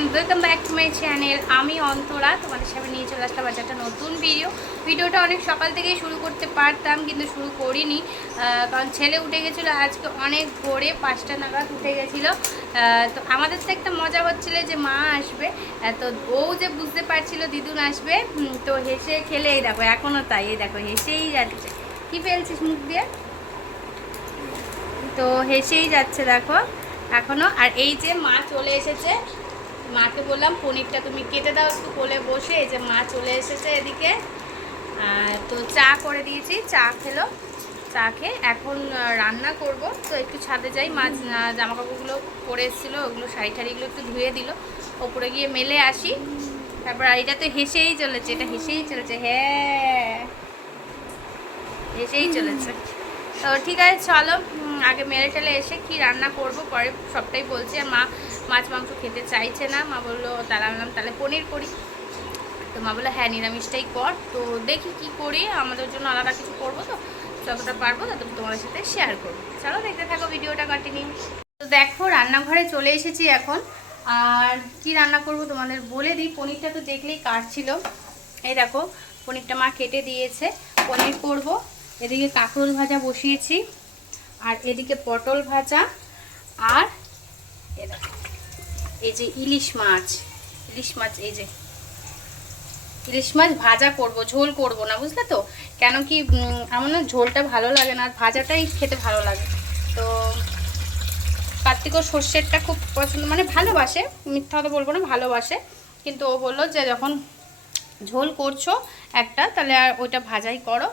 And welcome back to my channel আমি অন্তরা, তোমাদের সামনে নিয়ে চলে আসলাম আজ একটা নতুন ভিডিও ভিডিওটা অনেক সকাল থেকেই শুরু করতে পারতাম, কিন্তু শুরু করিনি কারণ ছেলে উঠে গেছিল, আজকে অনেক ভোরে পাঁচটা নাগাদ উঠে গেছিল। তো আমাদের তো একটা মজা হচ্ছিল যে মা আসবে তো ও যে বুঝতে পারছিল দিদুন আসবে তো হেসে খেলে, এই দেখো এখনও তাই, এই দেখো, হেসেই যাচ্ছে। কি ফেলছিস মুখ দিয়ে? তো হেসেই যাচ্ছে, দেখো, এখনও। আর এই যে মা চলে এসেছে মাকে বললাম, পনিরটা তুমি কেটে দাও একটু কোলে বসে। এই যে মা চলে এসেছে এদিকে। তো চা করে দিয়েছি, চা খেলো, চা খেয়ে এখন রান্না করব। তো একটু ছাদে যাই মাছ জামা কাপড়গুলো পরে এসেছিল, ওগুলো শাড়ি ঠাড়িগুলো একটু ধুয়ে দিল। ওপরে গিয়ে মেলে আসি। তারপর এটা তো হেসেই চলেছে, এটা হেসেই চলেছে হ্যাঁ। হেসেই চলেছে। তো ঠিক আছে, চলো আগে মেলে টেলে এসে কি রান্না করব, পরে সবটাই বলছি। আর মা মাছ মাংস খেতে চাইছে না। মা বলল তাহলে আমি বললাম, তাহলে পনির করি। তো মা বলল হ্যাঁ নিরামিষটাই কর। তো দেখি কি করি। আমাদের জন্য আলাদা কিছু করব তো যতটা পারব তত তোমাদের সাথে শেয়ার করব। চলো দেখতে থাকো ভিডিওটা কন্টিনিউ তো দেখো রান্নাঘরে চলে এসেছি এখন। আর কি রান্না করব তোমাদের বলে দিই। পনিরটা তো দেখলেই কাটছিল। এই দেখো পনিরটা মা কেটে দিয়েছে। পনির করব। এদিকে কাঁকরোল ভাজা বসিয়েছি। আর এদিকে পটল ভাজা। আর এ দেখো এই যে ইলিশ মাছ ইলিশ মাছ, এই যে ইলিশ মাছ ভাজা করব, ঝোল করব না, বুঝলে তো? কেন কি আমার না ঝোলটা ভালো লাগে না, আর ভাজাটাই খেতে ভালো লাগে। তো কার্তিকও সর্ষেরটা খুব পছন্দ মানে ভালোবাসে, মিথ্যা কথা বলব না, ভালোবাসে। কিন্তু ও বলল যে যখন ঝোল করছ একটা, তাহলে আর ওইটা ভাজাই করো।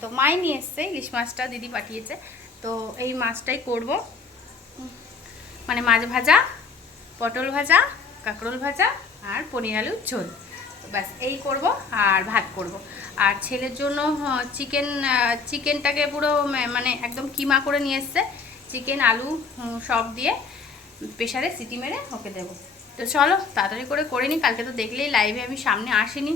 তো মাই নিয়ে এসছে ইলিশ মাছটা, দিদি পাঠিয়েছে। তো এই মাছটাই করব। মানে মাছ ভাজা পটল ভাজা, কাঁকরোল ভাজা আর পনির আলুর ঝোল। ব্যাস, এই করব আর ভাত করব। আর ছেলের জন্য চিকেন চিকেনটাকে পুরো মানে একদম কিমা করে নিয়ে এসছে। চিকেন, আলু সব দিয়ে প্রেশারে সিটি মেরে ওকে দেবো। তো চলো, তাড়াতাড়ি করে করে নিই কালকে তো দেখলেই লাইভে আমি সামনে আসিনি।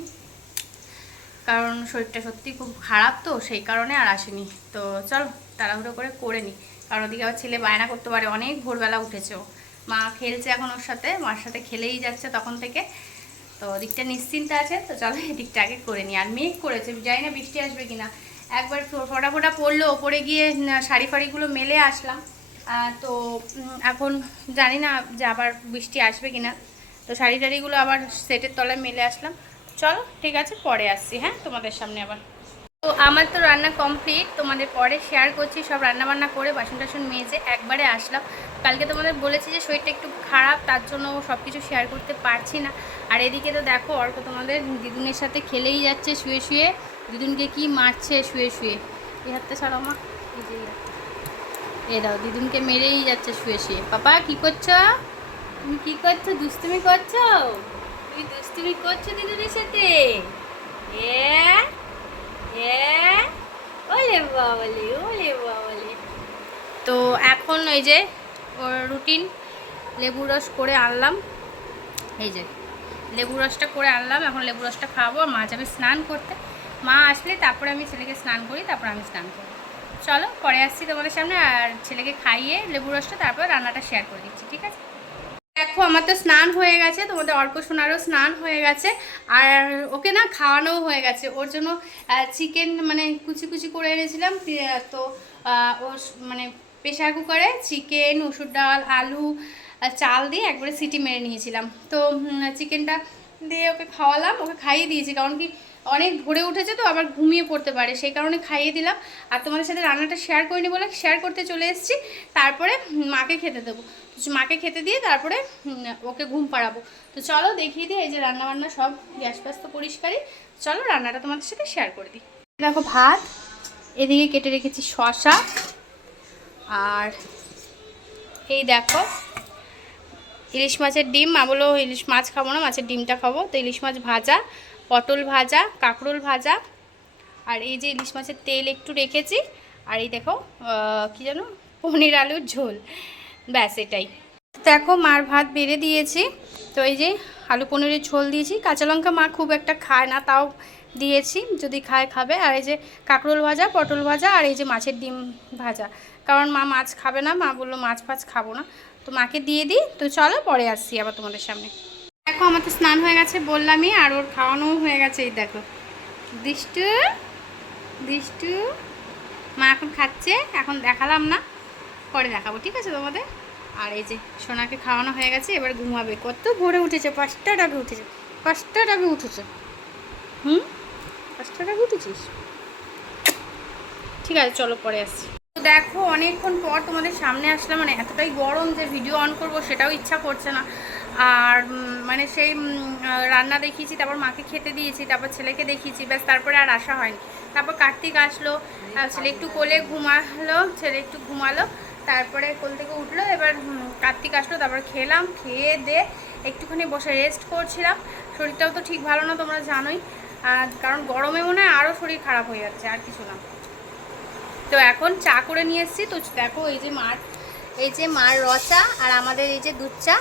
কারণ শরীরটা সত্যি খুব খারাপ তো, সেই কারণে আর আসেনি। তো চলো, তাড়াহুড়ো করে করে নিই কারণ ওদিকে আবার ছেলে বায়না করতে পারে, অনেক ভোরবেলা উঠেছে ও। মা খেলছে এখন ওর সাথে, মার সাথে খেলেই যাচ্ছে তখন থেকে। তো ওদিকটা নিশ্চিন্ত আছে, তো চলো এদিকটা আগে করে নিই। আর মেঘ করেছে, জানি না বৃষ্টি আসবে কিনা। একবার ফোটা ফোটা পড়ল, ওপরে গিয়ে শাড়ি ফাড়িগুলো মেলে আসলাম। তো এখন জানি না যে আবার বৃষ্টি আসবে কিনা। তো শাড়ি টাড়িগুলো আবার সেটের তলায় মেলে আসলাম। চলো, ঠিক আছে, পরে আসছি হ্যাঁ? তোমাদের সামনে আবার। তো আমার তো রান্না কমপ্লিট তোমাদের পরে শেয়ার করছি, সব রান্না বান্না করে বাসন টাসন মেজে একবারে আসলাম। কালকে তোমাদের বলেছি যে শরীরটা একটু খারাপ, তার জন্য সব কিছু শেয়ার করতে পারছি না। আর এদিকে তো দেখো, অর্ক তোমাদের দিদুনের সাথে খেলেই যাচ্ছে, শুয়ে শুয়ে। দিদুনকে কি মারছে, শুয়ে শুয়ে। এই হাতটা ছাড়ো মা, এই যে এ দাও, দিদুনকে মেরেই যাচ্ছে, শুয়ে শুয়ে। পাপা, কি করছ? তুমি কি করছ? দুষ্টুমি করছ? তুমি দুষ্টুমি করছ দিদুনের সাথে? এ এ ওলে তো এখন ওই যে ওর রুটিন লেবু রস করে আনলাম। এই যে, লেবু রসটা করে আনলাম, এখন লেবু রসটা খাব আর মা যাবে স্নান করতে। মা আসলে তারপরে আমি ছেলেকে স্নান করি, তারপর আমি স্নান করি চলো, পরে আসছি তোমাদের সামনে আর ছেলেকে খাইয়ে লেবু রসটা তারপর রান্নাটা শেয়ার করে দিচ্ছি, ঠিক আছে? দেখো আমার তো স্নান হয়ে গেছে তোমাদের অল্প সোনারও স্নান হয়ে গেছে আর ওকে না খাওয়ানোও হয়ে গেছে। ওর জন্য চিকেন মানে কুচি কুচি করে এনেছিলাম তো আহ, ও মানে প্রেশার কুকারে চিকেন মুসুর ডাল আলু চাল দিয়ে একবারে সিটি মেরে নিয়েছিলাম। তো চিকেনটা দিয়ে ওকে খাওয়ালাম ওকে খাইয়ে দিয়েছি কারণ কি অনেক ভরে উঠেছে তো আবার ঘুমিয়ে পড়তে পারে সেই কারণে খাইয়ে দিলাম। আর তোমাদের সাথে রান্নাটা শেয়ার করিনি বলে শেয়ার করতে চলে এসেছি তারপরে মাকে খেতে দেবো। তো মাকে খেতে দিয়ে তারপরে ওকে ঘুম পাড়াবো। তো চলো দেখিয়ে দিই, এই যে রান্না বান্না সব গ্যাস ফ্যাস তো পরিষ্কারই। চলো রান্নাটা তোমাদের সাথে শেয়ার করে দিই। দেখো ভাত, এদিকে কেটে রেখেছি শশা আর এই দেখো, ইলিশ মাছের ডিম। মা বলো ইলিশ মাছ খাব না, মাছের ডিমটা খাব। তো ইলিশ মাছ ভাজা, পটল ভাজা, কাঁকরোল ভাজা। আর এই যে ইলিশ মাছের তেল একটু রেখেছি। আর এই দেখো কি জানো পনির আলুর ঝোল। ব্যাস, এটাই। দেখো, মার ভাত বেড়ে দিয়েছি। তো এই যে আলু পনিরের ঝোল দিয়েছি। কাঁচা লঙ্কা মা খুব একটা খায় না, তাও দিয়েছি। যদি খায়, খাবে। আর এই যে কাঁকরোল ভাজা, পটল ভাজা, আর এই যে মাছের ডিম ভাজা। কারণ মা মাছ খাবে না, মা বলল মাছ ফাছ খাব না। তো মাকে দিয়ে দিই। তো চলো, পরে আসছি আবার তোমাদের সামনে। দেখো, আমার তো স্নান হয়ে গেছে বললামই, আর ওর খাওয়ানোও হয়ে গেছে, এই দেখো। দিষ্টু দিষ্টু, মা এখন খাচ্ছে, এখন দেখালাম না। পরে দেখাবো, ঠিক আছে তোমাদের? আর এই যে সোনাকে খাওয়ানো হয়ে গেছে, এবার ঘুমাবে। কত ভোরে উঠেছে পাঁচটা টাকা উঠেছে পাঁচটা টাকা উঠেছে। হুম? পাঁচটা টাকা উঠেছিস? ঠিক আছে, চলো পরে আসছি। তো দেখো, অনেকক্ষণ পর তোমাদের সামনে আসলাম মানে এতটাই গরম যে ভিডিও অন করব, সেটাও ইচ্ছা করছে না। আর মানে সেই রান্না দেখিয়েছি, তারপর মাকে খেতে দিয়েছি, তারপর ছেলেকে দেখিয়েছি, ব্যাস, তারপরে আর আসা হয়নি। তারপর কার্তিক আসলো ছেলে একটু কোলে ঘুমালো, ছেলে একটু ঘুমালো তারপরে কোল থেকে উঠল, এবার কার্তিক আসলো, তারপর খেলাম, খেয়ে দে, একটুখানি বসে রেস্ট করছিলাম। শরীরটাও তো ঠিক ভালো না, তোমরা জানোই। কারণ গরমে মনে হয় আরও শরীর খারাপ হয়ে যাচ্ছে, আর কিছু না। তো এখন চা করে নিয়ে এসেছি। তো দেখো, এই যে মার, এই যে মার রচা, আর আমাদের এই যে দুধ চা,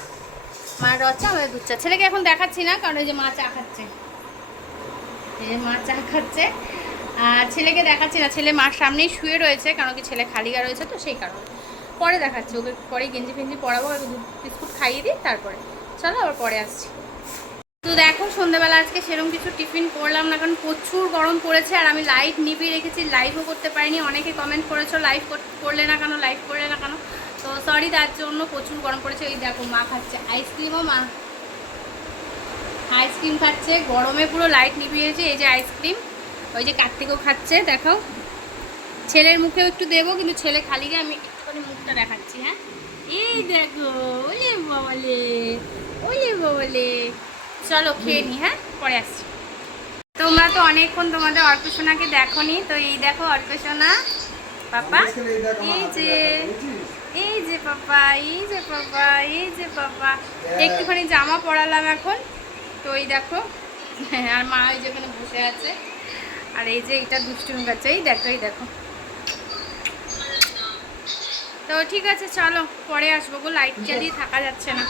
মার রচা, আমাদের দুধ চা। ছেলেকে এখন দেখাচ্ছি না, কারণ এই যে মা চা খাচ্ছে। এই যে মা চা খাচ্ছে। আর ছেলেকে দেখাচ্ছি না, ছেলে মার সামনেই শুয়ে রয়েছে, কারণ কি ছেলে খালি গা রয়েছে তো, সেই কারণে। পরে দেখাচ্ছি, ওকে পরে গেঞ্জি ফেঞ্জি পরাবো আর দুধ বিস্কুট খাইয়ে দিই, তারপরে। চলো আবার পরে আসছি। তো দেখো, সন্ধ্যাবেলা আজকে সেরকম কিছু টিফিন করলাম না, কারণ প্রচুর গরম পড়েছে আর আমি লাইট নিভিয়ে রেখেছি লাইভও করতে পারিনি। অনেকে কমেন্ট করেছ লাইভ করলে না কেন লাইভ করলে না কেন? তো সরি তার জন্য প্রচুর গরম পড়েছে। ওই দেখো, মা খাচ্ছে আইসক্রিমও মা। আইসক্রিম খাচ্ছে, গরমে পুরো লাইট নিভিয়েছে, এই যে আইসক্রিম ওই যে কার্তিকও খাচ্ছে দেখো ছেলের মুখেও একটু দেবো, কিন্তু ছেলে খালি গিয়ে আমি একটুখানি মুখটা দেখাচ্ছি হ্যাঁ? এই দেখো, ওলে বাবালে, ওলে বলে চলো খেয়ে নি হ্যাঁ? পরে আসছি। তোমরা তো অনেকক্ষণ তোমাদের অর্পসোনাকে দেখো নি তো এই দেখো অর্পসোনা পাপা, এই যে এই যে পাপা, এই যে পাপা, এই যে পাপা। একটুখানি জামা পরালাম এখন, তো এই দেখো, আর মা ওই যেখানে বসে আছে। আর এই যে এটা দুষ্টুমি বাচ্চা, এই দেখো এই দেখো। তো ঠিক আছে চলো পরে আসব গো লাইট জ্বালিয়ে থাকা যাচ্ছে না।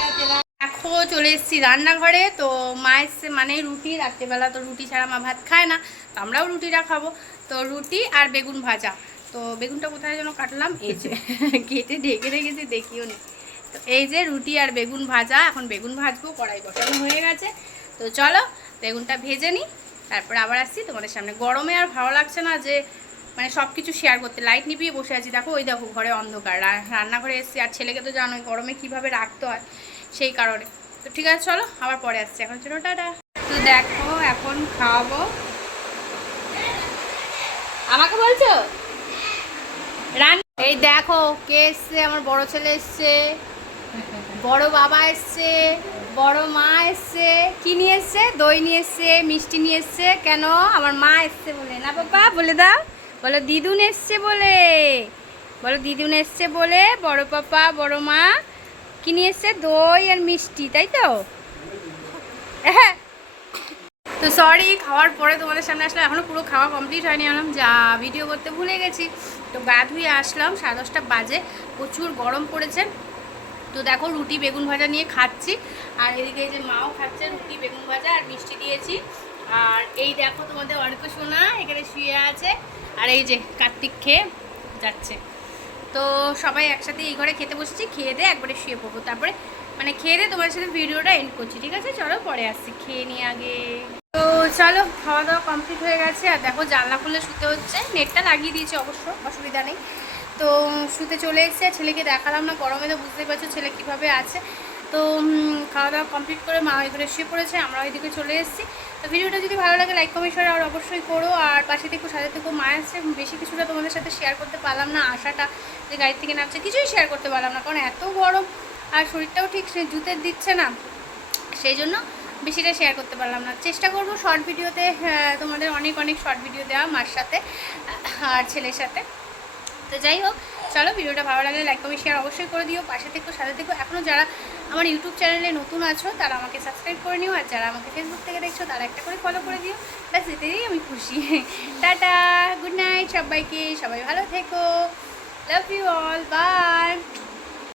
দেখো চলে এসেছি রান্নাঘরে তো মা এসছে মানে রুটি রাত্রেবেলা তো রুটি ছাড়া মা ভাত খায় না তো আমরাও রুটিটা খাব। তো রুটি আর বেগুন ভাজা। তো বেগুনটা কোথায় যেন কাটলাম এই যে কেটে ঢেকে রেখেছি দেখিও নি। তো এই যে রুটি আর বেগুন ভাজা এখন বেগুন ভাজবো কড়াই বসানো হয়ে গেছে। তো চলো বেগুনটা ভেজে নিই তারপরে আবার আসছি তোমাদের সামনে। গরমে আর ভালো লাগছে না যে মানে সব কিছু শেয়ার করতে। লাইট নিভিয়ে বসে আছি। দেখো, ওই দেখো, ঘরে অন্ধকার। রান্নাঘরে এসেছি। আর ছেলেকে তো জানোই, গরমে কীভাবে রাখতে হয় সেই কারণে। তো ঠিক আছে, চলো, আবার পরে আসছি। এখন চলো, টাটা। তো দেখো, এখন খাওয়াবো। আমাকে বলছো? এই দেখো, কে এসছে? আমার বড় ছেলে এসছে। বড় বাবা এসছে। বড় মা এসছে। কি নিয়ে এসছে? দই নিয়ে এসছে, মিষ্টি নিয়ে এসছে। কেন? আমার মা এসছে বলে। না, বাবা, বলে দাও। বলো, দিদুন এসছে বলে। বলো, দিদুন এসছে বলে, বড় পাপা, বড় মা, কি নিয়ে এসছে? দই আর মিষ্টি, তাই তো? হ্যাঁ তো সরি খাওয়ার পরে তোমাদের সামনে আসলাম। এখনও পুরো খাওয়া কমপ্লিট হয়নি। আলাম যা ভিডিও করতে ভুলে গেছি। তো গা ধুয়ে আসলাম, সাড়ে দশটা বাজে, প্রচুর গরম পড়েছে। তো দেখো, রুটি, বেগুন ভাজা নিয়ে খাচ্ছি। আর এদিকে এই যে মাও খাচ্ছে, রুটি, বেগুন ভাজা আর মিষ্টি দিয়েছি। আর এই দেখো তোমাদের অল্প সোনা এখানে শুয়ে আছে। আর এই যে কার্তিক খেয়ে যাচ্ছে। তো সবাই একসাথে এই ঘরে খেতে বসেছি, খেয়ে দিয়ে একবারে শুয়ে পড়ব। তারপরে মানে খেয়ে দিয়ে তোমার সাথে ভিডিওটা এন্ড করছি, ঠিক আছে? চলো পরে আসছি, খেয়ে নিই আগে। তো চলো খাওয়া দাওয়া কমপ্লিট হয়ে গেছে। আর দেখো জানলা খুলে শুতে হচ্ছে। নেটটা লাগিয়ে দিয়েছে অবশ্য, অসুবিধা নেই। তো শুতে চলে এসেছে। ছেলেকে দেখালাম না, গরমে তো বুঝতেই পারছ ছেলে কীভাবে আছে। তো খাওয়া দাওয়া কমপ্লিট করে মা এবারে শুয়ে পড়েছে আমরা ওইদিকে চলে এসেছি। তো ভিডিওটা যদি ভালো লাগে লাইক কমেন্ট শেয়ার আর অবশ্যই করো। আর পাশে থেকে সাথে থেকে মা আসছে বেশি কিছুটা তোমাদের সাথে শেয়ার করতে পারলাম না। আশাটা যে গাড়ি থেকে নামছে কিছুই শেয়ার করতে পারলাম না। কারণ এত গরম আর শরীরটাও ঠিক সে জুতের দিচ্ছে না। সেই জন্য বেশিটা শেয়ার করতে পারলাম না। চেষ্টা করব শর্ট ভিডিওতে হ্যাঁ, তোমাদের অনেক অনেক শর্ট ভিডিও দেওয়া মার সাথে আর ছেলের সাথে। তো যাই হোক চলো ভিডিওটা ভালো লাগলে লাইক কমেন্ট শেয়ার অবশ্যই করে দিও। পাশে থেকো সাথে থেকো এখনও যারা আমার ইউটিউব চ্যানেলে নতুন আছো তারা আমাকে সাবস্ক্রাইব করে নিও আর যারা আমাকে ফেসবুক থেকে দেখছ তারা একটা করে ফলো করে দিও। ব্যাস এতেই আমি খুশি। টাটা গুড নাইট সবাইকে সবাই ভালো থেকো। Love you all by